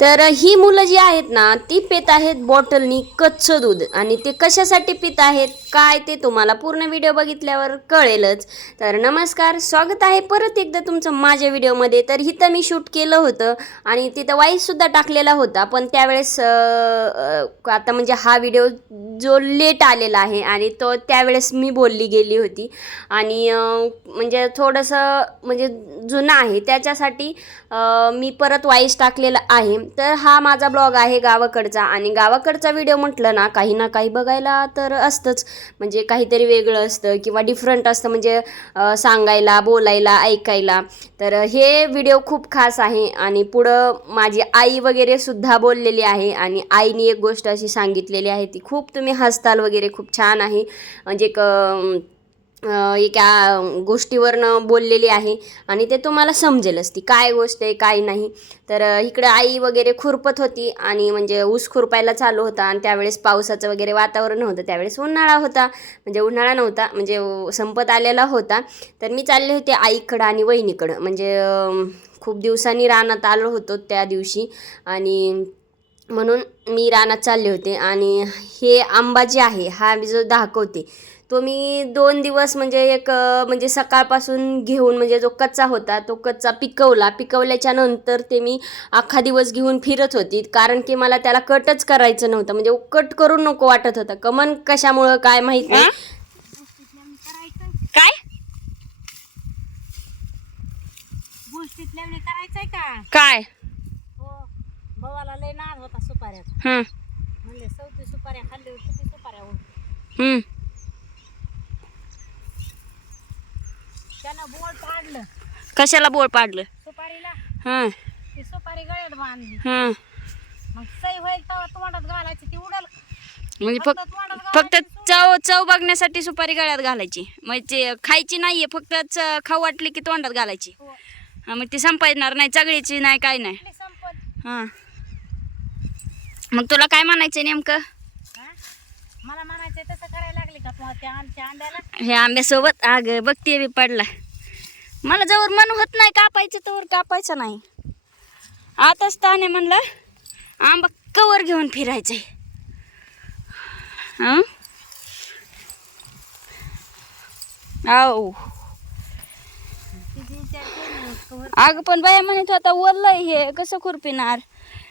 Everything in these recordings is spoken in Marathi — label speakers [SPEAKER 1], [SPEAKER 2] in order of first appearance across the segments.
[SPEAKER 1] तर ही मुलं जी आहेत ना ती पित आहेत बॉटलनी कच्चं दूध. आणि ते कशासाठी पित आहेत? काय ते तुम्हाला पूर्ण व्हिडिओ बघितल्यावर कळेलच. तर नमस्कार स्वागत आहे परत एकदा तुमचं माझ्या व्हिडिओमध्ये तर इथं मी शूट केलं होतं आणि तिथं वाईससुद्धा टाकलेला होता. पण त्यावेळेस आता म्हणजे हा व्हिडिओ जो लेट आलेला आहे आणि तो त्यावेळेस मी बोलली गेली होती. आणि म्हणजे थोडंसं म्हणजे जुनं आहे. त्याच्यासाठी मी परत वाईस टाकलेला आहे. तर हा माझा ब्लॉग आहे गावाकडचा. आणि गावाकडचा व्हिडिओ म्हटलं ना काही ना काही बघायला तर असतंच. म्हणजे काहीतरी वेगळं असतं किंवा डिफरंट असतं म्हणजे सांगायला बोलायला ऐकायला. तर हे व्हिडिओ खूप खास आहे आणि पुढं माझी आई वगैरे सुद्धा बोललेली आहे आणि आईने एक गोष्ट अशी सांगितलेली आहे ती खूप तुम्ही हसताल वगैरे खूप छान आहे. म्हणजे क एका गोष्टीवरनं बोललेली आहे आणि ते तुम्हाला समजेलच ती काय गोष्ट आहे काय नाही. तर इकडं आई वगैरे खुरपत होती आणि म्हणजे ऊस खुरपायला चालू होता आणि त्यावेळेस पावसाचं वगैरे वातावरण होतं. त्यावेळेस उन्हाळा होता म्हणजे उन्हाळा नव्हता म्हणजे संपत आलेला होता. तर मी चालले होते आईकडं आणि वहिनीकडं. म्हणजे खूप दिवसांनी रानात आलो होतो त्या दिवशी आणि म्हणून मी रानात चालले होते आणि हे आंबा जे आहे हा मी जो दाखवते तो मी दोन दिवस म्हणजे एक म्हणजे सकाळपासून घेऊन म्हणजे जो कच्चा होता तो कच्चा पिकवला. पिकवल्याच्या नंतर ते मी अख्खा दिवस घेऊन फिरत होती. कारण की मला त्याला कटच करायचं नव्हतं. म्हणजे कट करून नको वाटत होतं. कमन कशामुळं काय माहीत नाही. काय?
[SPEAKER 2] गोष्टीतल्या करायचंय का?
[SPEAKER 1] काय?
[SPEAKER 2] भावाला लय नाद होता सुपाऱ्याचा.
[SPEAKER 1] हं,
[SPEAKER 2] म्हणले चौथी सुपाऱ्या खाल्ली होती किती सुपाऱ्या होत
[SPEAKER 1] हं.
[SPEAKER 2] त्यानं बोल पाडलं.
[SPEAKER 1] कशाला बोळ पाडलं?
[SPEAKER 2] सुपारीला?
[SPEAKER 1] हां
[SPEAKER 2] ती सुपारी गळ्यात बांधली.
[SPEAKER 1] हां
[SPEAKER 2] मग सई होईल तेव्हा तोंडात घालायची ती उडल.
[SPEAKER 1] म्हणजे
[SPEAKER 2] फक्त
[SPEAKER 1] फक्त
[SPEAKER 2] तोंडात
[SPEAKER 1] फक्त
[SPEAKER 2] घालायची
[SPEAKER 1] चव चव बघण्यासाठी सुपारी गळ्यात घालायची. म्हणजे खायची नाहीये फक्त च- खाऊ वाटली की तोंडात घालायची.
[SPEAKER 2] हो.
[SPEAKER 1] हा, मग ती संपायणार नाही चगळीची नाही काय नाही.
[SPEAKER 2] संपत.
[SPEAKER 1] हां. मग तुला काय म्हणायचं नेमकं?
[SPEAKER 2] हा? मला म्हणायचं तसं करायला लागली का त्या आमच्या
[SPEAKER 1] हे आंब्यासोबत? आग बघते बी पडला. मला जवळ मन होत नाही कापायचं तवर कापायचं नाही. आताच ताने म्हणलं आंबा कवर घेऊन फिरायचंय. हं? आऊ. अगं पण बाया म्हणत होता वरलंय हे कसं खुरपिणार?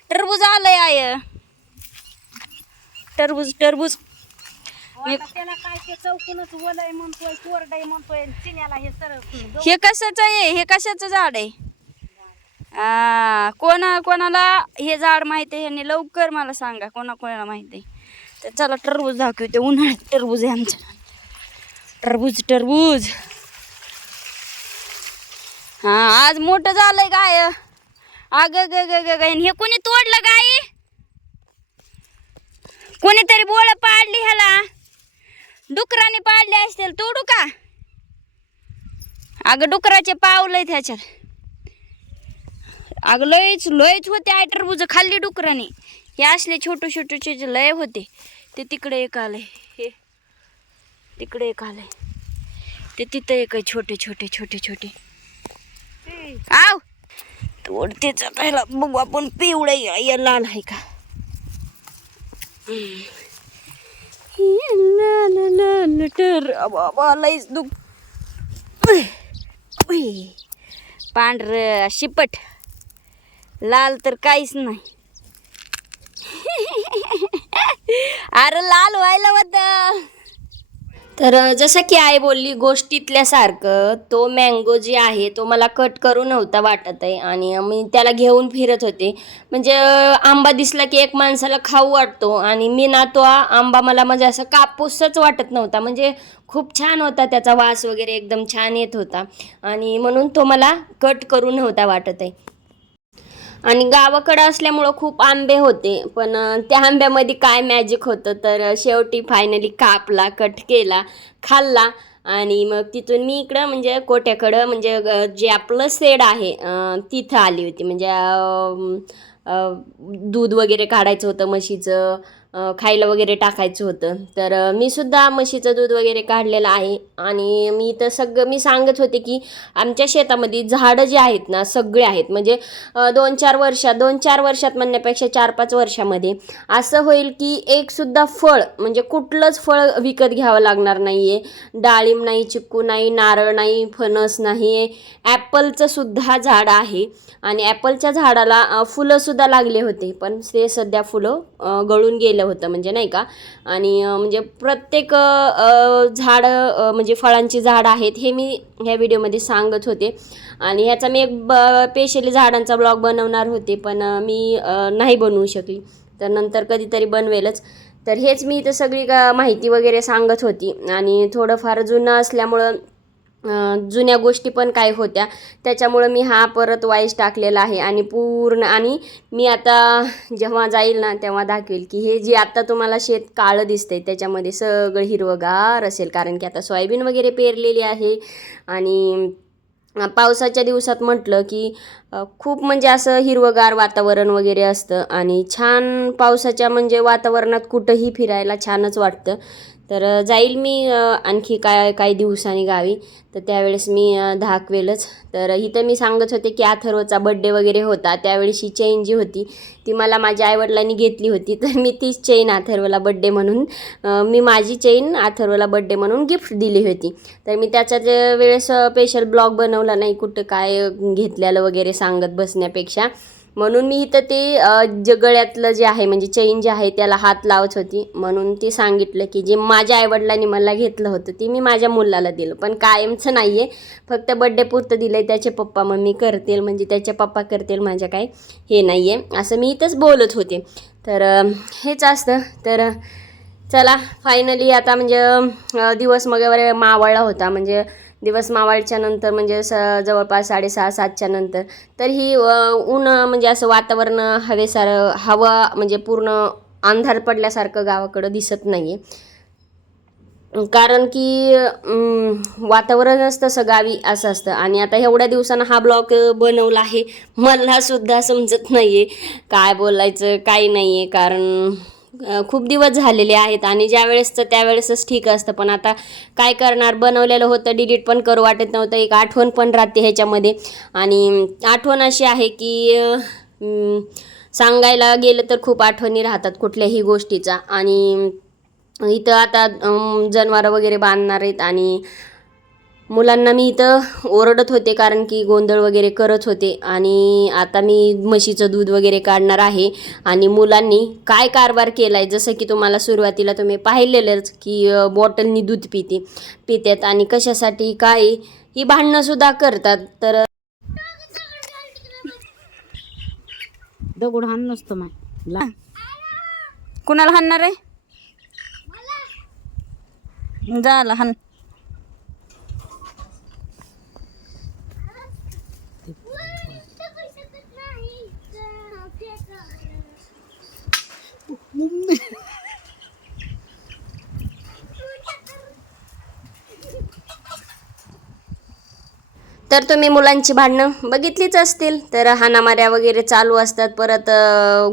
[SPEAKER 1] टरबूज आलंय आय. टरबूज टरबूज. मी-
[SPEAKER 2] आता त्याला काय ते चौकूनच वलय म्हणतोय कोरडय म्हणतोय चिन्याला हे सरळ
[SPEAKER 1] हे कशाचं आहे? हे कशाचं झाड आहे? आ, कोणा कोणाला हे झाड माहिती आहे? ह्यांनी लवकर मला सांगा कोणा कोणाला माहिती आहे? तर चला टरबूज दाखवते उन्हाळ्यात टरबूज आहे आमच्या. टरबूज टरबूज. हा आज मोठं झालंय गाय अग ग ग ग ग हे कोणी तोडलं गाय कोणीतरी बोळ पाडली ह्याला. डुकराने पाडले असतील तोडू का अगं डुकराचे पावलंय त्याच्यात. अगं लयच लयच होते आय टरबूज खाल्ली डुकराने. हे असले छोटे छोटे जे लय होते ते तिकडे एक आलंय हे तिकडे एक आलंय ते तिथं एक आहे छोटे छोटे छोटे. छोटे आव. तोडतेच पहिला बघू आपण पिवळं या लाल आहे का? लाल बाबा दुख. पांढरं शिपट. लाल तर काहीच नाही. अरे लाल व्हायला होतं. तर जसं की आई बोलली गोष्टीतल्यासारखं तो मँगो जे आहे तो मला कट करू नव्हता वाटत आहे आणि मी त्याला घेऊन फिरत होते. म्हणजे आंबा दिसला की एक माणसाला खाऊ वाटतो आणि मी ना तो आंबा मला म्हणजे असं कापूसच वाटत नव्हता. म्हणजे खूप छान होता त्याचा वास वगैरे एकदम छान येत होता. आणि म्हणून तो मला कट करू नव्हता वाटत आहे आणि गावाकडं असल्यामुळं खूप आंबे होते. पण त्या आंब्यामध्ये काय मॅजिक होतं? तर शेवटी फायनली कापला कट केला खाल्ला. आणि मग तिथून मी इकडं म्हणजे कोट्याकडं म्हणजे जे आपलं सेड आहे तिथं आली होती. म्हणजे दूध वगैरे काढायचं होतं म्हशीचं. खायला वगैरे टाकायचं होतं. तर मी सुद्धा म्हशीचं दूध वगैरे काढलेलं आहे. आणि मी तर सगळं मी सांगत होते की आमच्या शेतामध्ये झाडं जे आहेत ना सगळे आहेत. म्हणजे दोन चार वर्षात दोन चार वर्षात म्हणण्यापेक्षा चार पाच वर्षामध्ये असं होईल की एक सुद्धा फळ म्हणजे कुठलंच फळ विकत घ्यावं लागणार नाही आहे डाळिंब नाही चिक्कू नाही नारळ नाही फणस नाही. ॲपलचं सुद्धा झाड आहे. आणि ॲपलच्या झाडाला फुलंसुद्धा लागले होते. पण ते सध्या फुलं गळून गेलं होतं म्हणजे नाही का? आणि म्हणजे प्रत्येक झाड म्हणजे फळांची झाड आहेत हे मी ह्या व्हिडिओमध्ये सांगत होते. आणि ह्याचा मी एक ब स्पेशली झाडांचा ब्लॉग बनवणार होते पण मी नाही बनवू शकली. तर नंतर कधीतरी बनवेलच. तर हेच मी इथं सगळी का माहिती वगैरे सांगत होती. आणि थोडंफार जुनं असल्यामुळं जुन्या गोष्टी पण काय होत्या. त्याच्यामुळं मी हा परत वाईस टाकलेला आहे आणि पूर्ण आणि मी आता जेव्हा जाईल ना तेव्हा दाखवेल की हे जे आता तुम्हाला शेत काळं दिसतंय त्याच्यामध्ये सगळं हिरवंगार असेल. कारण की आता सोयाबीन वगैरे पेरलेली आहे आणि पावसाच्या दिवसात म्हटलं की खूप म्हणजे असं हिरवंगार वातावरण वगैरे असतं आणि छान पावसाच्या म्हणजे वातावरणात कुठंही फिरायला छानच वाटतं. तर जाईल मी आणखी काय काही दिवसांनी गावी. तर त्यावेळेस मी धाकवेलच. तर इथं मी सांगत होते की अथर्वचा बड्डे वगैरे होता. त्यावेळेस ही चेन जी होती ती मला माझ्या आईवडिलांनी घेतली होती. तर मी तीच चेन अथर्वला बड्डे म्हणून मी माझी चेन अथर्वला बड्डे म्हणून गिफ्ट दिली होती. तर मी त्याच्या वेळेस स्पेशल ब्लॉग बनवला नाही कुठं काय घेतलेलं वगैरे सांगत बसण्यापेक्षा. म्हणून मी इथं ते जगळ्यातलं जे आहे म्हणजे चैन जे आहे त्याला हात लावत होती. म्हणून ती सांगितलं की जे माझ्या आईवडिलांनी मला घेतलं होतं ते मी माझ्या मुलाला दिलं. पण कायमचं नाही आहे फक्त बड्डे पुरतं दिलं आहे त्याचे पप्पा. मम्मी करतील म्हणजे त्याचे पप्पा करतील माझ्या काय हे नाही आहे असं मी इथंच बोलत होते. तर हेच असतं. तर चला फायनली आता म्हणजे दिवस दिवस वगैरे मावळला होता. म्हणजे दिवस मावळच्या नंतर म्हणजे स जवळपास साडेसहा सातच्या नंतर. तर ही ऊन म्हणजे असं वातावरण हवेसार हवा म्हणजे पूर्ण अंधार पडल्यासारखं गावाकडं दिसत नाही आहे कारण की वातावरणच तसं गावी असं असतं. आणि आता एवढ्या दिवसानं हा ब्लॉग बनवला आहे मला सुद्धा समजत नाही आहे काय बोलायचं काय नाही आहे कारण खूप दिवस झालेले आहेत आणि ज्या वेळेसचं त्यावेळेसच ठीक असतं. पण आता काय करणार? बनवलेलं होतं डिलीट पण करू वाटत नव्हतं. एक आठवण पण राहते ह्याच्यामध्ये. आणि आठवण अशी आहे की सांगायला गेलं तर खूप आठवणी राहतात कुठल्याही गोष्टीचा. आणि इथं आता जनावरं वगैरे बांधणार आहेत आणि मुलांना मी इथं ओरडत होते कारण की गोंधळ वगैरे करत होते आणि आता मी म्हशीचं दूध वगैरे काढणार आहे आणि मुलांनी काय कारभार केला आहे जसं की तुम्हाला सुरुवातीला तुम्ही पाहिलेलंच की बॉटलनी दूध पिते पितात आणि कशासाठी काय ही भांडणंसुद्धा करतात. तर
[SPEAKER 2] दगड हाण नसतो माय. कुणाला हाणणार आहे? झालं हाण
[SPEAKER 1] तर तुम्ही मुलांची भांडणं बघितलीच असतील. तर हाणामाऱ्या वगैरे चालू असतात. परत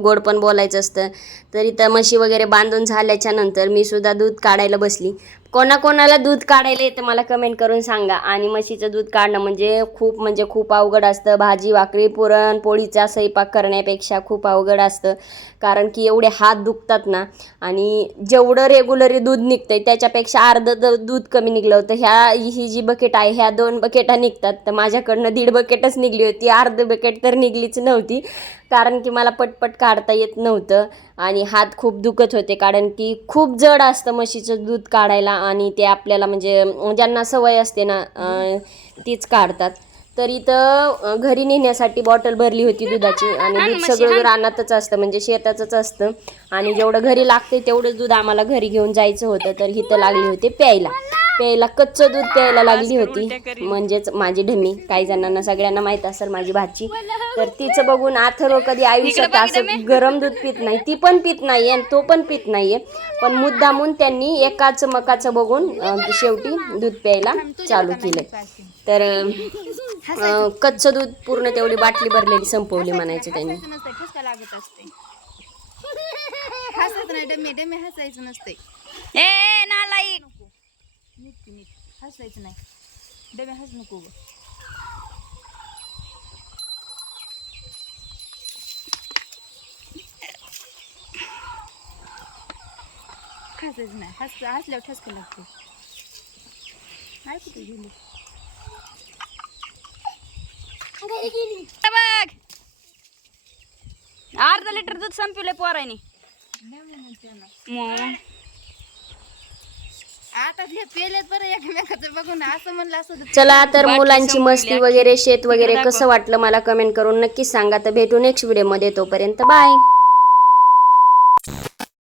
[SPEAKER 1] गोड पण बोलायचं असतं. तर इथं म्हशी वगैरे बांधून झाल्याच्यानंतर मी सुद्धा दूध काढायला बसली. कोणाकोणाला दूध काढायला येतं मला कमेंट करून सांगा. आणि म्हशीचं दूध काढणं म्हणजे खूप म्हणजे खूप अवघड असतं. भाजी भाकरी पुरण पोळीचा स्वयंपाक करण्यापेक्षा खूप अवघड असतं. कारण की एवढे हात दुखतात ना. आणि जेवढं रेग्युलरी दूध निघतंय त्याच्यापेक्षा अर्धं दूध कमी निघलं होतं. ह्या ही जी बकेट आहे ह्या दोन बकेटा निघतात. तर माझ्याकडनं दीड बकेटच निघली होती. अर्ध बकेट तर निघलीच नव्हती. कारण की मला पटपट काढता येत नव्हतं. आणि हात खूप दुखत होते कारण की खूप जड असतं म्हशीचं दूध काढायला आणि ते आपल्याला म्हणजे ज्यांना सवय असते ना तीच काढतात. तर इथं घरी नेण्यासाठी बॉटल भरली होती दुधाची आणि दूध सगळं रानातच असतं म्हणजे शेताचंच असतं. आणि जेवढं घरी लागते तेवढं दूध आम्हाला घरी घेऊन जायचं होतं तर इथं लागले होते प्यायला. प्यायला कच्चं दूध प्यायला लागली होती. म्हणजेच माझी ढमी. काही जणांना सगळ्यांना माहीत असेल माझी भाची. तर तिचं बघून अथर्व कधी आयुष्यात असं गरम दूध पित नाही. ती पण पित नाहीये आणि तो पण पित नाहीये. पण मुद्दामून त्यांनी एकाच मकाचं बघून शेवटी दूध प्यायला चालू केलंय. तर कच्चं दूध पूर्ण तेवढी बाटली भरलेली संपवली म्हणायचं त्यांनी.
[SPEAKER 3] हसायचं नाही डमे डमे हसायचं नसतंय.
[SPEAKER 2] ए नालायक!
[SPEAKER 3] नीट हसायचं नाही. डमे हस नको गं. हसायचं नाही. हस हसल्यावर ठसका लागतो. नाही कुठे गेली.
[SPEAKER 2] बघ. अर्धा लिटर दूध संपवले पोराने. मग
[SPEAKER 3] आता हे पेलेत बरं एकमेकाचं बघून असं म्हणलं असं होतं.
[SPEAKER 1] चला तर मुलांची मस्ती वगैरे शेत वगैरे कसं वाटलं मला कमेंट करून नक्कीच सांगा. तर भेटू नेक्स्ट व्हिडिओमध्ये तोपर्यंत बाय